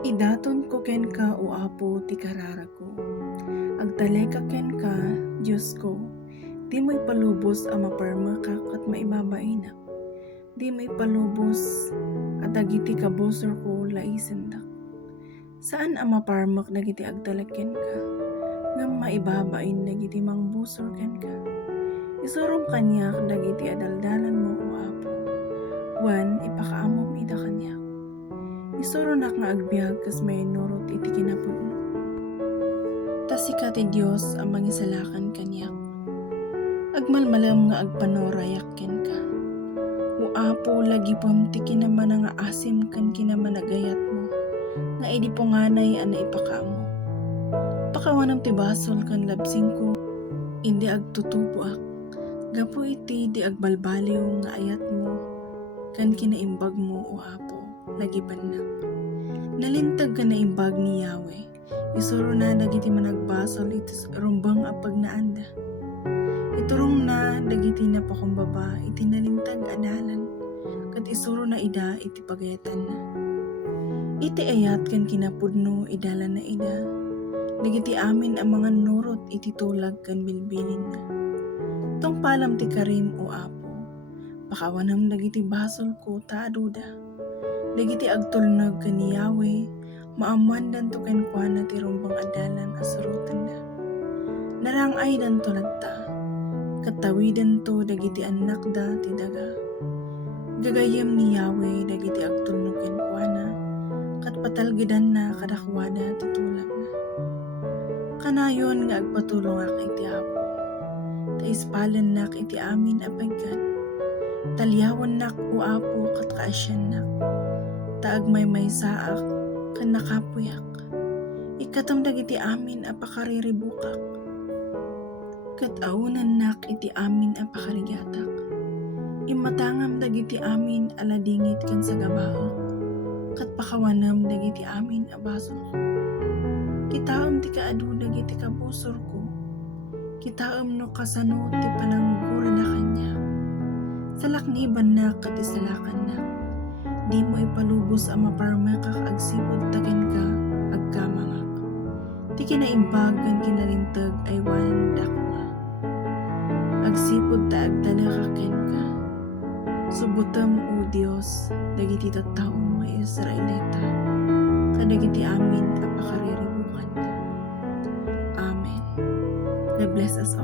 Idaton ko ken ka o Apo ti karara ko. Agtalay ka ken ka, Diyos ko. Di mo'y palubos a maparma ka kat maibabainak. Di mo'y palubos at dagiti kabusor ko laisendak. Saan a maparmak dagiti agtalay ken ka? Ngam maibabain dagiti mangbusor ken ka. Isurom kanyak dagiti adaldalan mo o Apo. Wan ipakaamom ida kanyak. Isuro nak nga agbiag kas may nurot iti kinapudno. Tasika ti Dios ang mangisalakan kanyak. Agmalmalam nga agpanorayak ken ka. O Apo lagi pam ti kinaman nga asim kan kinamanagayat mo. Nga idi punganay ana ipakaamo. Pakawanam ti basol kan labsing ko. Indi agtutupo ak. Gapo iti di agbalbaliw nga ayat mo. Kan kinaimbag mo o Apo. Lagi panak. Nalintag ka na imbag ni Yahweh. Isuro na dagiti managbasol iti rumbang apag naanda. Iturong na dagiti napakumbaba iti nalintag adalan. Kat isuro na ida iti pagayatan na. Iti ayat kan kinapudno idalan na ida. Dagiti amin ang mga nurot iti tulag kan bilbilin na. Tong palam ti karim o Apo. Pakawanam dagiti basol ko taaduda. Dagiti agtulnog kan ni Yahweh, maamuan to ken kuana ti rumbang adalan asurutan da. Narangay danto lagta, katawidan to dagiti anak da ti daga. Gagayem ni Yahweh dagiti agtulnog ken kuana, kat patalgedan na kadakwada ti tulag na. Kanayon nga agpatulong ak iti Apo, taispalan nak iti amin apagkat, talyawan nak o Apo kat kaasyan nak. Taagmay may saak kan nakapuyak. Ikatam dagiti amin apakariribukak. Kat aunan nak iti amin apakarigatak. Imatangam dagiti amin aladingit kan sa gabaak. Kat pakawanam dagiti amin abasol. Kitaam ti kaadu dagiti kabusor ko. Kitaam no kasano ti pananggura na kanya. Salakniban nak kat isalakan nak. Di mo ipalubos ang maparmakak agsipod taken ka agkamangak. Ti kinaimbag kan kinalintag ay wanda ko nga. Agsipod ta agtalakaken ka. Subutam o Dios dagiti tattaong mga Israelita. Kadagiti amin apakariribukan. Amen. God bless us all.